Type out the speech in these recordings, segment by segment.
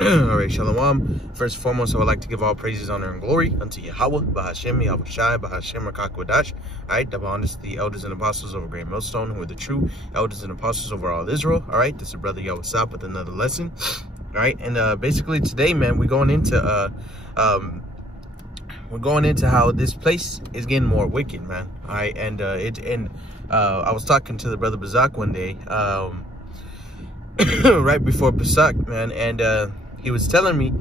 All right, Shalom. First and foremost, I would like to give all praises, honor, and glory unto Yahweh, Bahashem, Yahweh Shai, Bahashem, Rakakwadash. All right, double honors to the elders and apostles over Great Millstone, who are the true elders and apostles over all Israel. All right, this is Brother Yahweh Sap with another lesson. All right, and basically today, man, we're going into how this place is getting more wicked, man. All right, and I was talking to the Brother Bazak one day, right before Pesach, man, and he was telling me,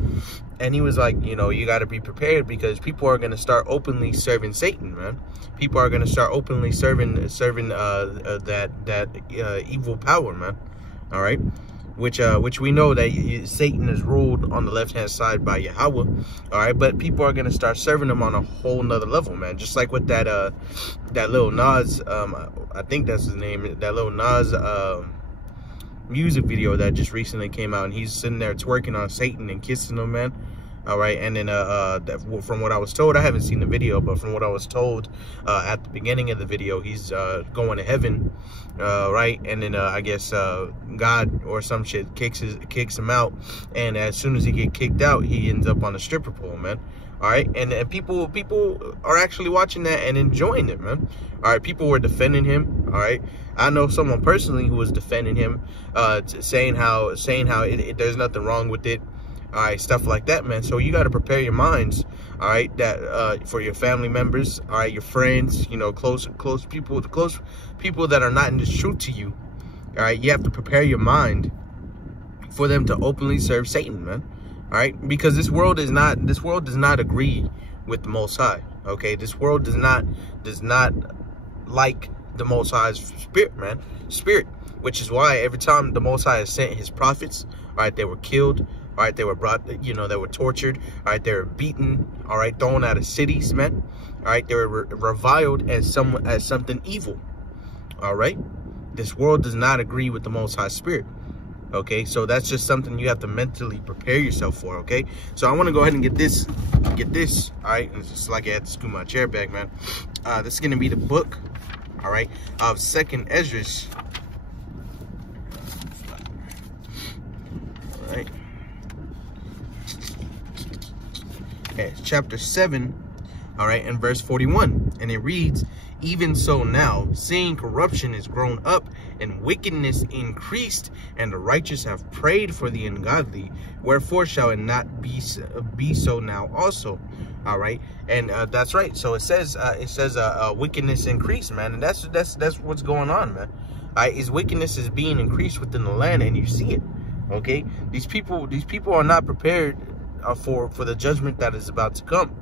and he was like, you know, you got to be prepared because people are going to start openly serving Satan, man. People are going to start openly serving that evil power, man. All right, which we know that Satan is ruled on the left-hand side by Yahweh. All right, but people are going to start serving him on a whole nother level, man. Just like with that Lil Nas, I think that's his name, that Lil Nas music video that just recently came out, and he's sitting there twerking on Satan and kissing him, man. All right, and then from what I was told, I haven't seen the video, but from what I was told at the beginning of the video, he's going to heaven, right? And then I guess God or some shit kicks him out, and as soon as he get kicked out, he ends up on a stripper pole, man. All right, and people are actually watching that and enjoying it, man. All right, people were defending him. All right, I know someone personally who was defending him, saying how there's nothing wrong with it. All right, stuff like that, man. So you got to prepare your minds, all right, that for your family members, all right, your friends, you know, close people that are not in this truth to you. All right, you have to prepare your mind for them to openly serve Satan, man. All right, because this world does not agree with the Most High. Okay, this world does not like the Most High's spirit, which is why every time the Most High has sent his prophets, all right, they were killed. All right, they were brought, you know, they were tortured. All right, they were beaten. All right, thrown out of cities, man. All right, they were reviled as something evil. All right, this world does not agree with the Most High spirit. Okay, so that's just something you have to mentally prepare yourself for. Okay, so I want to go ahead and get this. All right, it's just like I had to scoot my chair back, man. This is gonna be the book, all right, of 2nd Esdras. All right. It's chapter 7, all right, and verse 41, and it reads, "Even so now, seeing corruption is grown up, and wickedness increased, and the righteous have prayed for the ungodly, wherefore shall it not be so now also?" All right, and that's right. So it says wickedness increased, man, and that's what's going on, man. All right, wickedness is being increased within the land, and you see it. Okay, these people are not prepared for the judgment that is about to come,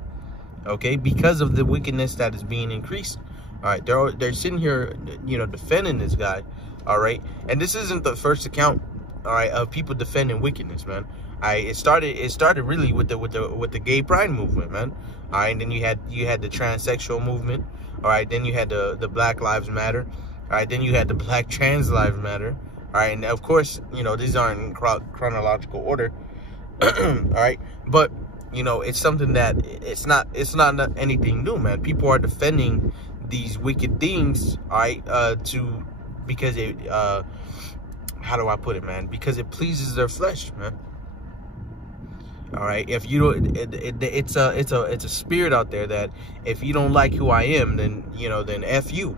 okay, because of the wickedness that is being increased. All right, they're sitting here, you know, defending this guy. All right, and this isn't the first account, all right, of people defending wickedness, man. All right, it started really with the gay pride movement, man. All right, and then you had the transsexual movement. All right, then you had the Black Lives Matter. All right, then you had the Black Trans Lives Matter. All right, and of course, you know, these aren't in chronological order. All right, but you know, it's something that it's not anything new, man. People are defending these wicked things, all right, because it how do I put it, man? Because it pleases their flesh, man. All right, if you don't, it's a spirit out there that if you don't like who I am, then you know, then F you.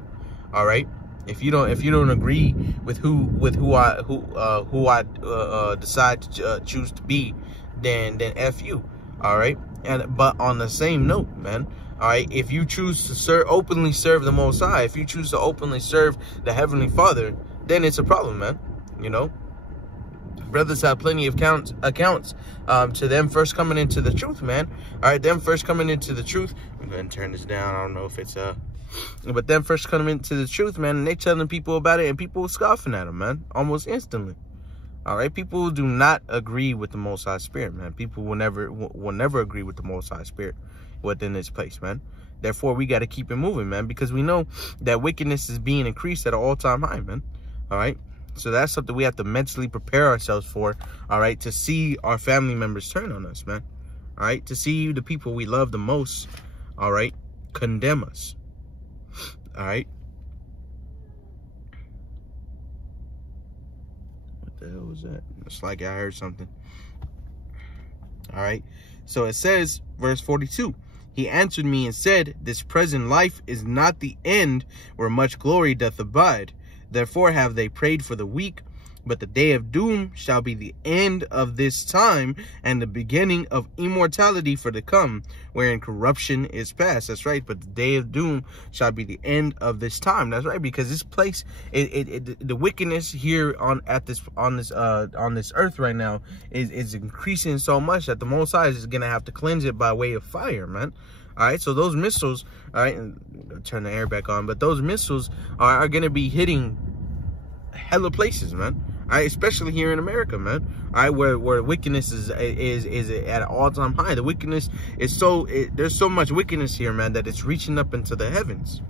All right, if you don't agree with who I decide to choose to be, then F you. All right, but on the same note, man, all right, if you choose to openly serve the Most High, if you choose to openly serve the Heavenly Father, then it's a problem, man. You know, brothers have plenty of accounts to them first coming into the truth, man. All right, them first coming into the truth. I'm going to turn this down. I don't know if it's but them first coming into the truth, man, and they telling people about it, and people scoffing at them, man, almost instantly. All right, people do not agree with the Most High Spirit, man. People will never agree with the Most High Spirit within this place, man. Therefore, we got to keep it moving, man, because we know that wickedness is being increased at an all-time high, man. All right, so that's something we have to mentally prepare ourselves for. All right, to see our family members turn on us, man. All right, to see the people we love the most, all right, condemn us. All right. What the hell was that? It's like I heard something. All right. So it says, verse 42, he answered me and said, this present life is not the end where much glory doth abide. Therefore have they prayed for the weak, but the day of doom shall be the end of this time and the beginning of immortality for the come, wherein corruption is past. That's right. But the day of doom shall be the end of this time. That's right. Because this place, the wickedness here on this earth right now is increasing so much that the Most High is gonna have to cleanse it by way of fire, man. All right, so those missiles, all right, and turn the air back on, but those missiles are gonna be hitting hella places, man. All right, especially here in America, man. All right, where wickedness is at an all-time high. The wickedness is there's so much wickedness here, man, that it's reaching up into the heavens.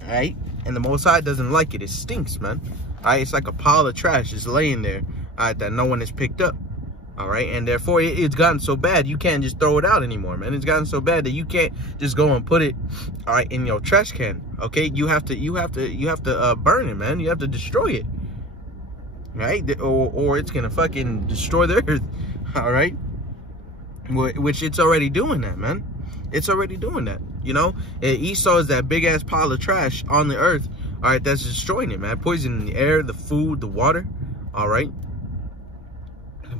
All right, and the Most High doesn't like it. It stinks, man. All right, it's like a pile of trash just laying there, all right, that no one has picked up. All right, and therefore it's gotten so bad you can't just throw it out anymore, man. It's gotten so bad that you can't just go and put it, all right, in your trash can. Okay, you have to burn it, man. You have to destroy it. Right? Or it's gonna fucking destroy the earth. All right, which it's already doing that, man. It's already doing that. You know, Esau is that big ass pile of trash on the earth. All right, that's destroying it, man. Poisoning the air, the food, the water. All right,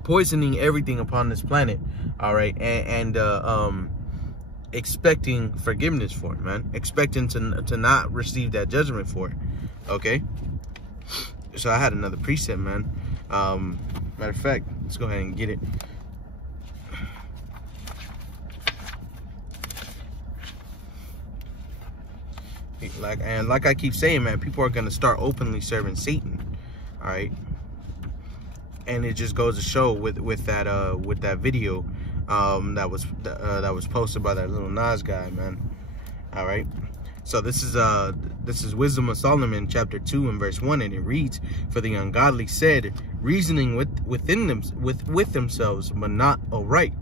poisoning everything upon this planet. All right, and expecting forgiveness for it, man. Expecting to not receive that judgment for it. Okay. So I had another precept, man. Matter of fact, let's go ahead and get it. Like I keep saying, man, people are gonna start openly serving Satan. All right, and it just goes to show with that video that was posted by that little Nas guy, man. All right. So this is Wisdom of Solomon, chapter 2 and verse 1, and it reads, for the ungodly said, reasoning with themselves, but not aright.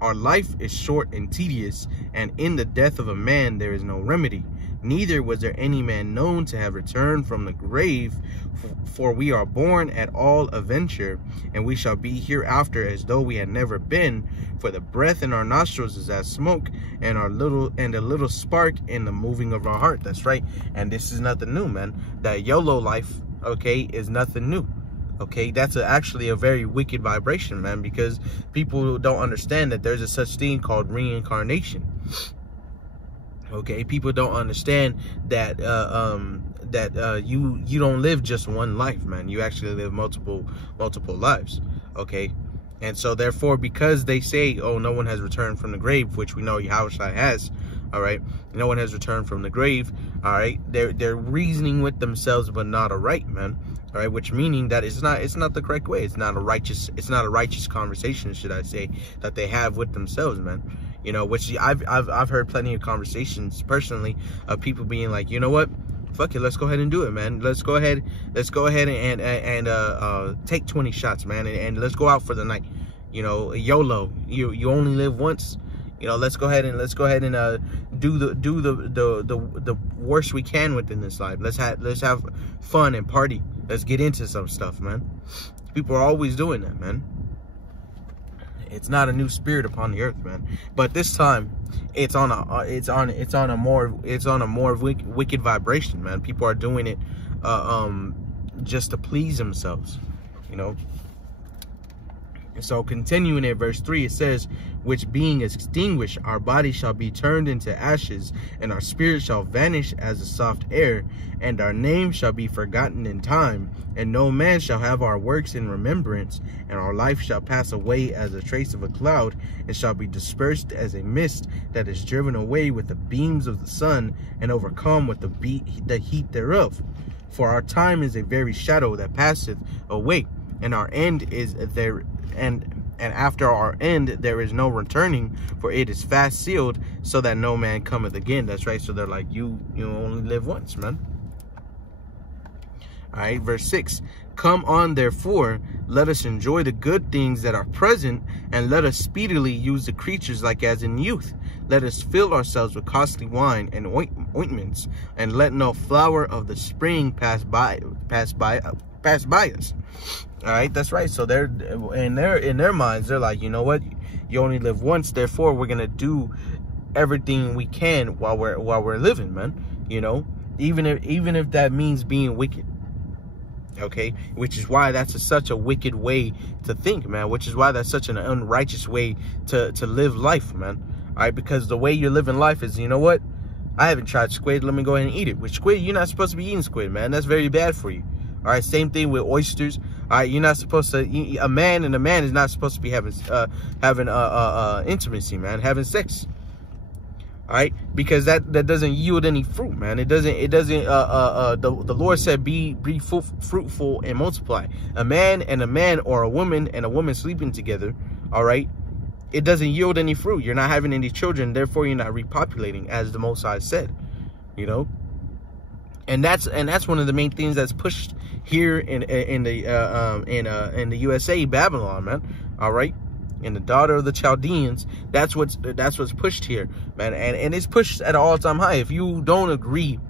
Our life is short and tedious, and in the death of a man there is no remedy. Neither was there any man known to have returned from the grave, for we are born at all adventure, and we shall be hereafter as though we had never been. For the breath in our nostrils is as smoke, and a little spark in the moving of our heart. That's right. And this is nothing new, man. That YOLO life, okay, is nothing new. Okay, that's actually a very wicked vibration, man, because people don't understand that there's a such thing called reincarnation. Okay, people don't understand that you don't live just one life, man. You actually live multiple lives. Okay, and so therefore, because they say, oh, no one has returned from the grave, which we know Yahushua has, all right, no one has returned from the grave, all right, they're reasoning with themselves but not aright, man. All right, which meaning that it's not the correct way. It's not a righteous conversation, should I say, that they have with themselves, man. You know, which I've heard plenty of conversations personally of people being like, you know what, fuck it, let's go ahead and do it, man. Let's go ahead and take 20 shots, man, and let's go out for the night. You know, YOLO. You only live once. You know, let's go ahead and do the worst we can within this life. Let's have fun and party. Let's get into some stuff, man. People are always doing that, man. It's not a new spirit upon the earth, man. But this time, it's on a more wicked vibration, man. People are doing it just to please themselves, you know. So continuing at verse 3, it says, which being extinguished, our body shall be turned into ashes, and our spirit shall vanish as a soft air, and our name shall be forgotten in time, and no man shall have our works in remembrance, and our life shall pass away as a trace of a cloud, and shall be dispersed as a mist that is driven away with the beams of the sun, and overcome with the heat thereof. For our time is a very shadow that passeth away, and our end is there, and after our end there is no returning, for it is fast sealed, so that no man cometh again. That's right. So they're like, you only live once, man. All right, verse 6, come on therefore, let us enjoy the good things that are present, and let us speedily use the creatures like as in youth. Let us fill ourselves with costly wine and ointments, and let no flower of the spring pass by us. All right, that's right. So they're in their minds, they're like, you know what, you only live once. Therefore, we're gonna do everything we can while we're living, man. You know, even if that means being wicked. Okay, which is why that's such a wicked way to think, man. Which is why that's such an unrighteous way to live life, man. All right, because the way you're living life is, you know what? I haven't tried squid. Let me go ahead and eat it. With squid, you're not supposed to be eating squid, man. That's very bad for you. All right, same thing with oysters. All right, you're not supposed to. A man is not supposed to be having intimacy, man, having sex. All right, because that doesn't yield any fruit, man. It doesn't. The Lord said, be fruitful and multiply. A man or a woman and a woman sleeping together, all right, it doesn't yield any fruit. You're not having any children, therefore you're not repopulating, as the Most High said. You know, and that's one of the main things that's pushed here in the USA, Babylon, man. All right. And the daughter of the Chaldeans, that's what's pushed here, man, and it's pushed at an all-time high. If you don't agree,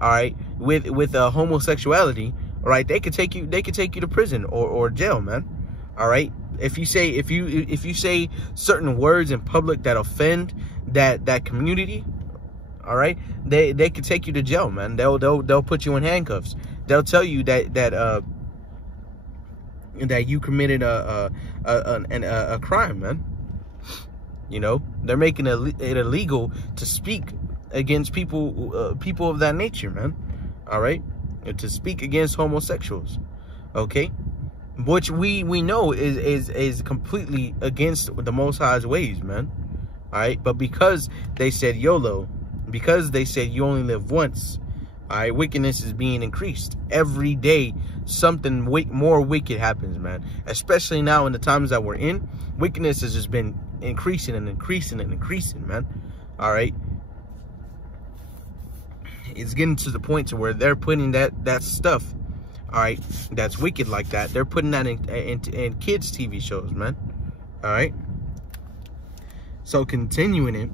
all right, with homosexuality, all right, they could take you to prison or jail, man. All right, if you say certain words in public that offend that community, all right, they could take you to jail, man. They'll put you in handcuffs. They'll tell you that you committed a crime, man. You know, they're making it illegal to speak against people of that nature, man. All right, and to speak against homosexuals, okay, which we know is completely against the Most High's ways, man. All right, but because they said YOLO, because they said you only live once, all right, wickedness is being increased every day. Something more wicked happens, man. Especially now in the times that we're in, wickedness has just been increasing and increasing and increasing, man. All right, it's getting to the point to where they're putting that stuff, all right, that's wicked like that. They're putting that in kids' TV shows, man. All right. So continuing it,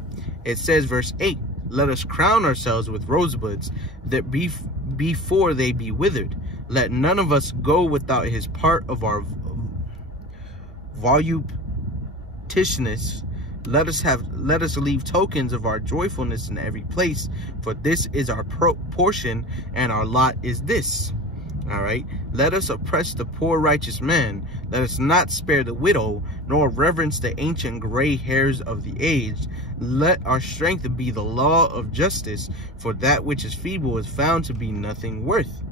it says, verse 8. Let us crown ourselves with rosebuds, that before they be withered. Let none of us go without his part of our voluptuousness. Let us leave tokens of our joyfulness in every place, for this is our portion, and our lot is this. All right. Let us oppress the poor righteous man. Let us not spare the widow, nor reverence the ancient gray hairs of the aged. Let our strength be the law of justice, for that which is feeble is found to be nothing worth.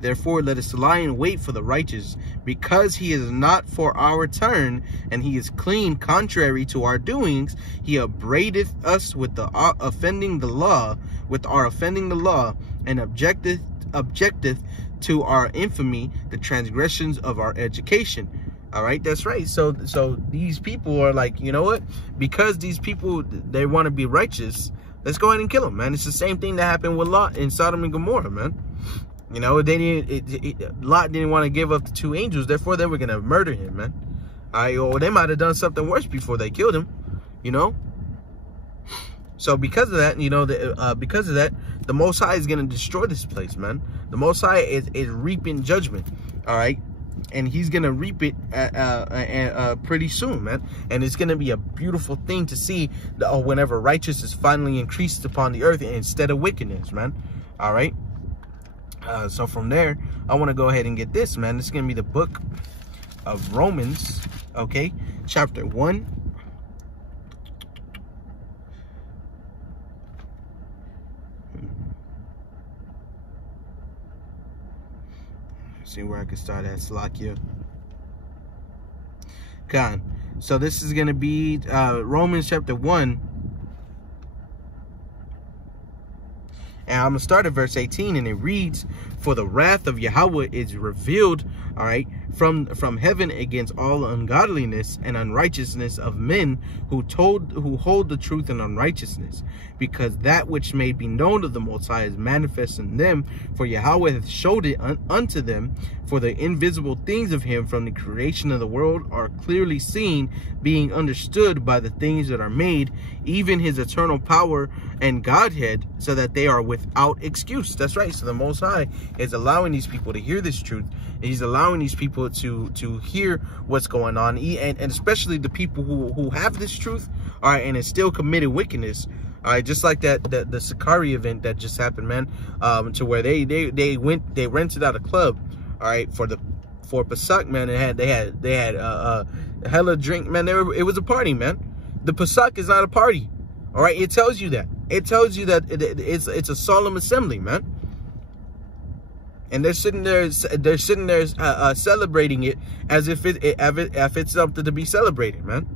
Therefore let us lie in wait for the righteous, because he is not for our turn, and he is clean contrary to our doings. He upbraideth us with our offending the law, and objecteth to our infamy the transgressions of our education. All right, that's right. So these people are like, you know what? Because these people, they want to be righteous, let's go ahead and kill them, man. It's the same thing that happened with Lot in Sodom and Gomorrah, man. You know, Lot didn't want to give up the two angels, therefore they were going to murder him, man. All right, or they might have done something worse before they killed him, you know. So because of that, you know, the Most High is going to destroy this place, man. The Most High is reaping judgment, all right? And he's going to reap it pretty soon, man. And it's going to be a beautiful thing to see whenever righteousness is finally increased upon the earth instead of wickedness, man. All right? So from there, I want to go ahead and get this, man. This is going to be the book of Romans, okay? Chapter 1. See where I can start at, Salakia. God. So this is going to be Romans chapter 1. And I'm going to start at verse 18, and it reads, for the wrath of Yahweh is revealed, all right, from heaven against all ungodliness and unrighteousness of men who hold the truth in unrighteousness, because that which may be known of the Most High is manifest in them, for Yahweh hath showed it unto them. For the invisible things of him from the creation of the world are clearly seen, being understood by the things that are made, even his eternal power and Godhead, so that they are without excuse. That's right. So the Most High is allowing these people to hear this truth. He's allowing these people people to hear what's going on, and especially the people who have this truth, all right, and is still committed wickedness. All right, just like the Sakari event that just happened, man, to where they rented out a club, all right, for Pesach, man, and they had hella drink, man. It was a party, man. The Pesach is not a party, all right. It tells you that. It tells you that it's a solemn assembly, man. And they're sitting there celebrating it as if it's something to be celebrated, man.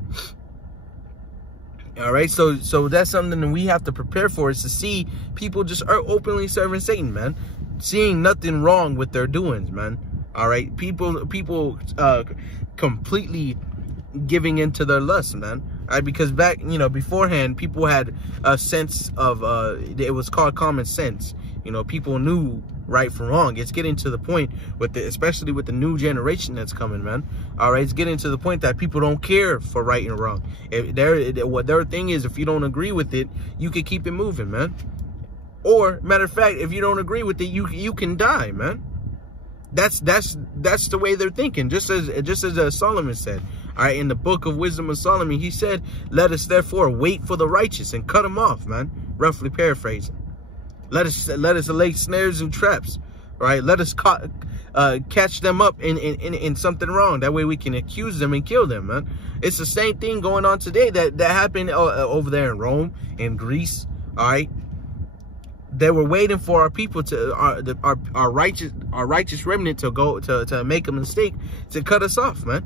All right, so that's something that we have to prepare for, is to see people just are openly serving Satan, man, seeing nothing wrong with their doings, man. All right, people completely giving into their lust, man. All right, because back, beforehand, people had a sense of it was called common sense. People knew right from wrong. It's getting to the point especially with the new generation that's coming, man. All right, it's getting to the point that people don't care for right and wrong. What their thing is, if you don't agree with it, you can keep it moving, man. Or matter of fact, if you don't agree with it, you can die, man. That's the way they're thinking. Just as Solomon said, all right, in the book of Wisdom of Solomon, he said, "Let us therefore wait for the righteous and cut them off," man. Roughly paraphrasing. Let us lay snares and traps, right? Let us catch them up in something wrong. That way we can accuse them and kill them, man. It's the same thing going on today that happened over there in Rome, in Greece, all right? They were waiting for our people our righteous remnant to make a mistake, to cut us off, man.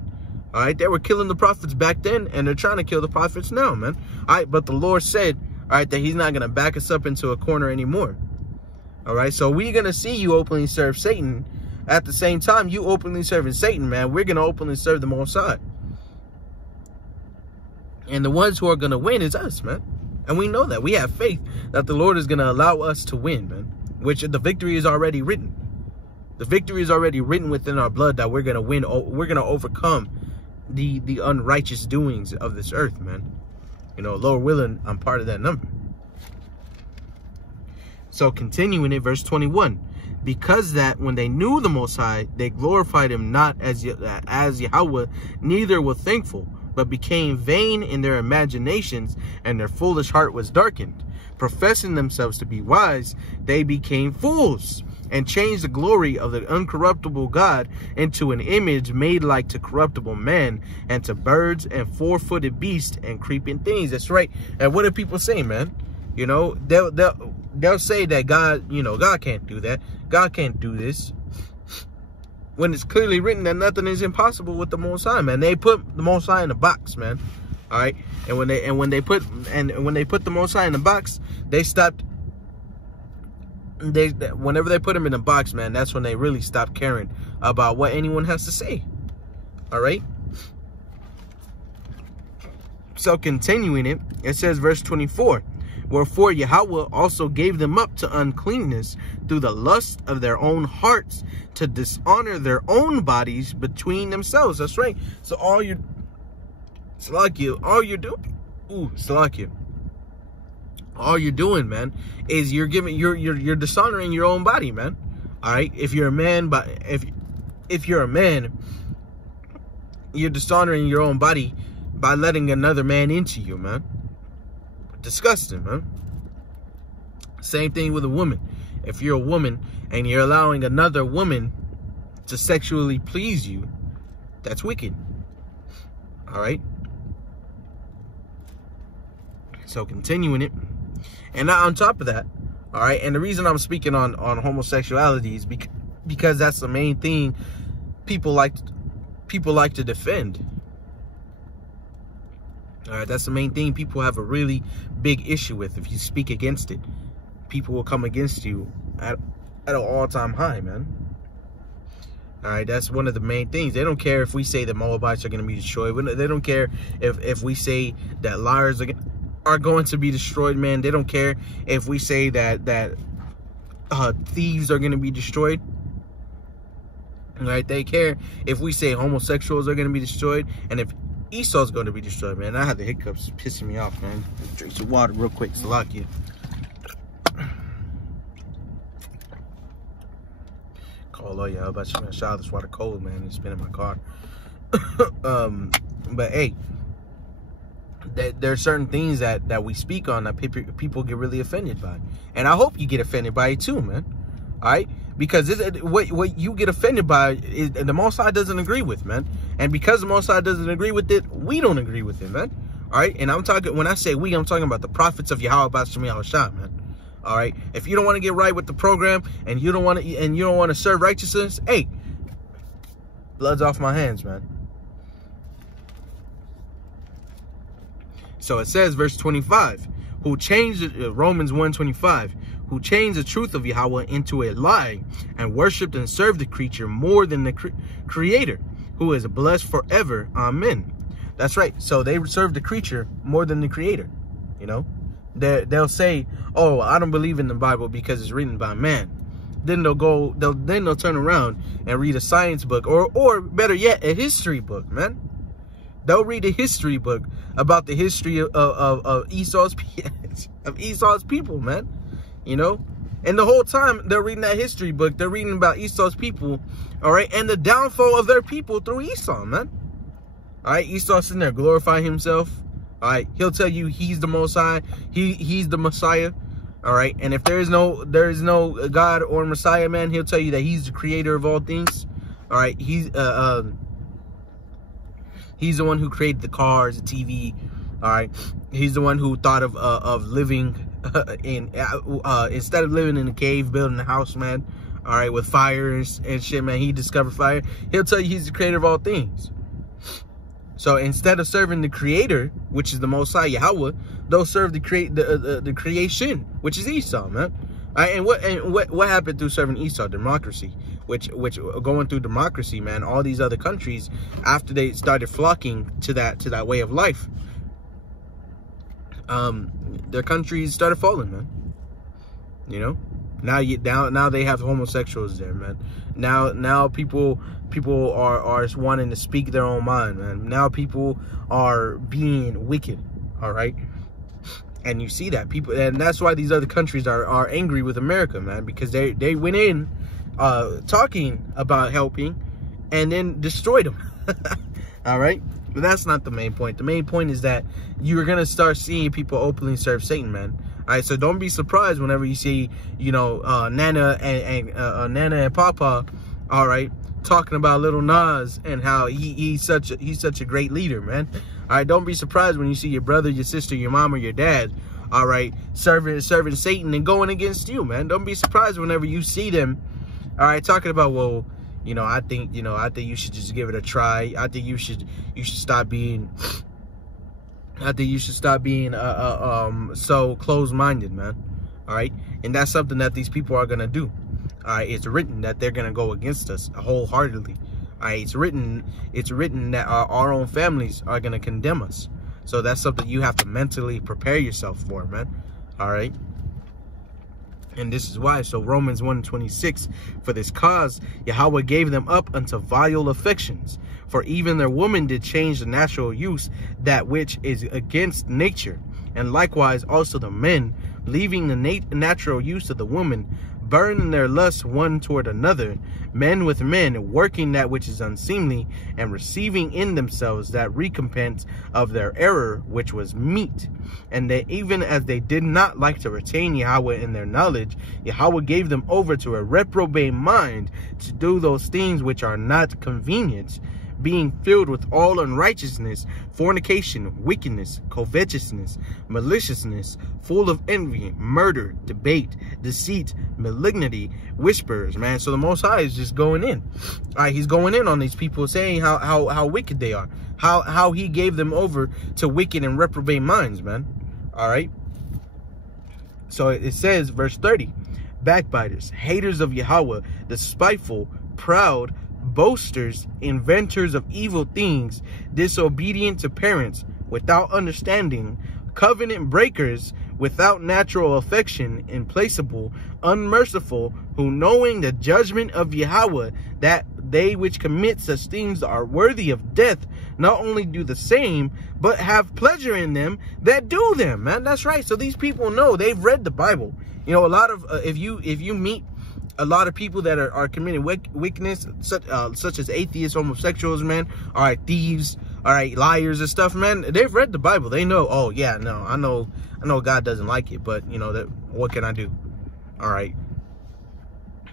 All right, they were killing the prophets back then, and they're trying to kill the prophets now, man. All right, but the Lord said, all right, that he's not going to back us up into a corner anymore. All right, so we're going to see you openly serve Satan. At the same time, you openly serving Satan, man, we're going to openly serve the Most High. And the ones who are going to win is us, man. And we know that. We have faith that the Lord is going to allow us to win, man. Which the victory is already written. The victory is already written within our blood that we're going to win. We're going to overcome the unrighteous doings of this earth, man. Lord willing, I'm part of that number. So continuing it, verse 21. Because that when they knew the Most High, they glorified him not as Yahweh, neither were thankful, but became vain in their imaginations, and their foolish heart was darkened. Professing themselves to be wise, they became fools, and changed the glory of the uncorruptible God into an image made like to corruptible man, and to birds and four-footed beasts and creeping things. That's right. And what do people say, man? They'll say that God, God can't do that. God can't do this. When it's clearly written that nothing is impossible with the Most High, man. They put the Most High in a box, man. All right. And when they put the Most High in the box, they stopped. Whenever they put him in a box, man, that's when they really stop caring about what anyone has to say. All right. So continuing it, it says, verse 24, wherefore Yahweh also gave them up to uncleanness through the lust of their own hearts, to dishonor their own bodies between themselves. That's right. So all you're doing, man, is you're dishonoring your own body, man. All right. If you're a man, but if you're a man, you're dishonoring your own body by letting another man into you, man. Disgusting, man. Same thing with a woman. If you're a woman and you're allowing another woman to sexually please you, that's wicked. All right. So continuing it. And now on top of that, all right, and the reason I'm speaking on homosexuality is because that's the main thing people like to defend. All right, that's the main thing people have a really big issue with. If you speak against it, people will come against you at an all-time high, man. All right, that's one of the main things. They don't care if we say that Moabites are going to be destroyed. They don't care if we say that liars are going to be destroyed, man. They don't care if we say that thieves are going to be destroyed. All right, they care if we say homosexuals are going to be destroyed, and if Esau's going to be destroyed, man. I have the hiccups pissing me off, man. Drink some water real quick, Salakia. Oh, Lord, yeah, how about you, man? Shout out this water cold, man. It's been in my car. But hey, there are certain things that we speak on that people get really offended by, and I hope you get offended by it too, man. All right, because what you get offended by is the Most High doesn't agree with, man. And because the Most High doesn't agree with it, we don't agree with it, man. All right, and I'm talking, when I say we, I'm talking about the prophets of Yahweh B'Shem Yahushua, man. All right, if you don't want to get right with the program and you don't want to serve righteousness, hey, blood's off my hands, man. So it says, verse 25, who changed Romans 1:25, who changed the truth of Yahweh into a lie and worshipped and served the creature more than the creator, who is blessed forever. Amen. That's right. So they serve the creature more than the creator. You know, they'll say, oh, I don't believe in the Bible because it's written by man. Then they'll turn around and read a science book, or better yet, a history book, man. They'll read a history book about the history of Esau's people, man. You know, and the whole time they're reading that history book, they're reading about Esau's people, all right, and the downfall of their people through Esau, man. All right, Esau sitting there glorifying himself. All right, he'll tell you he's the Most High, he's the Messiah. All right, and if there is no God or Messiah, man, he'll tell you that he's the creator of all things. All right, he's the one who created the cars, the TV. All right, he's the one who thought of living instead of living in a cave, building a house, man. All right, with fires and shit, man. He discovered fire. He'll tell you he's the creator of all things. So instead of serving the creator, which is the Most High Yahweh, they'll serve the creation, which is Esau, man. All right, and what happened through serving Esau? Democracy. Which going through democracy, man, all these other countries, after they started flocking to that way of life, their countries started falling, man. You know, now they have homosexuals there, man. Now people are wanting to speak their own mind, man. Now people are being wicked, all right. And you see that people, and that's why these other countries are angry with America, man, because they went in talking about helping and then destroyed them. All right, but that's not the main point. The main point is that you're gonna start seeing people openly serve Satan, man. All right, so don't be surprised whenever you see, you know, Nana and Papa, all right, talking about Little Nas and how he's such a great leader, man. All right, don't be surprised when you see your brother, your sister, your mom, or your dad, all right, serving Satan and going against you, man. Don't be surprised whenever you see them, all right, talking about, well, you know, I think you should just give it a try. I think you should stop being so closed-minded, man. All right, and that's something that these people are gonna do. All right, it's written that they're gonna go against us wholeheartedly. All right, it's written that our own families are gonna condemn us. So that's something you have to mentally prepare yourself for, man. All right. And this is why. So Romans 1:26, for this cause Yahweh gave them up unto vile affections. For even their woman did change the natural use, that which is against nature. And likewise also the men, leaving the natural use of the woman, burn in their lust one toward another, men with men, working that which is unseemly, and receiving in themselves that recompense of their error, which was meat. And they, even as they did not like to retain Yahweh in their knowledge, Yahweh gave them over to a reprobate mind to do those things which are not convenient, being filled with all unrighteousness, fornication, wickedness, covetousness, maliciousness, full of envy, murder, debate, deceit, malignity, whispers, man. So the Most High is just going in. All right, he's going in on these people, saying how wicked they are, how he gave them over to wicked and reprobate minds, man. All right. So it says, verse 30, backbiters, haters of Yahweh, the spiteful, proud, boasters, inventors of evil things, disobedient to parents, without understanding, covenant breakers, without natural affection, implacable, unmerciful, who knowing the judgment of Yahweh, that they which commit such things are worthy of death, not only do the same, but have pleasure in them that do them, man. That's right. So these people know, they've read the Bible. You know, a lot of if you meet a lot of people that are committing wickedness, such as atheists, homosexuals, man, all right, thieves, all right, liars and stuff, man, they've read the Bible. They know, oh yeah, no, I know God doesn't like it, but you know, that what can I do? All right.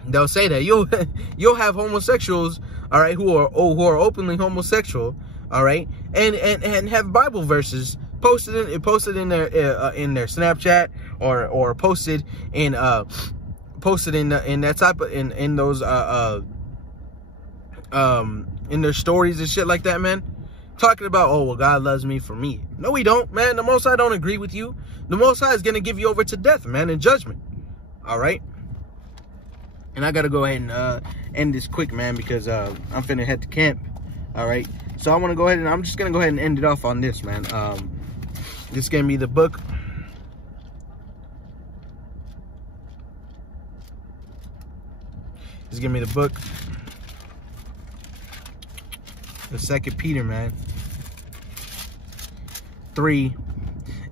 They'll say that you'll have homosexuals, all right, who are openly homosexual, all right, and have Bible verses posted in their Snapchat or posted in that type of in those in their stories and shit like that, man. Talking about, oh well, God loves me for me. No, he don't, man. The Most High don't agree with you. The Most High is gonna give you over to death, man, in judgment. All right. And I gotta go ahead and end this quick, man, because I'm finna head to camp. All right. So I want to go ahead and I'm just gonna go ahead and end it off on this, man. This is gonna be the book. This is gonna be the book. The 2nd Peter, man. 3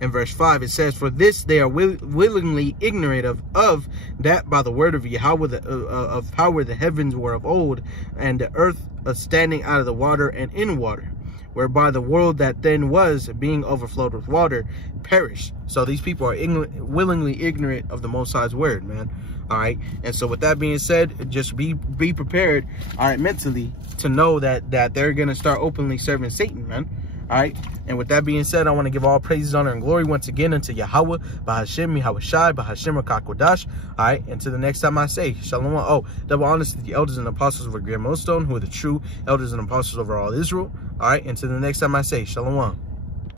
and verse 5, it says, for this they are willingly ignorant of that by the word of Yahweh, of power the heavens were of old, and the earth standing out of the water and in water, whereby the world that then was, being overflowed with water, perished. So these people are willingly ignorant of the Most High's word, man. All right. And so with that being said, just be prepared, all right, mentally, to know that they're going to start openly serving Satan, man. All right. And with that being said, I want to give all praises, honor, and glory once again unto Yahweh, Bahashem, Yahweh Shai, Bahashem, Rakakodash. All right. Until the next time I say, Shalom. Oh, double honors to the elders and apostles of our Grand Millstone, who are the true elders and apostles over all Israel. All right. Until the next time I say, Shalom.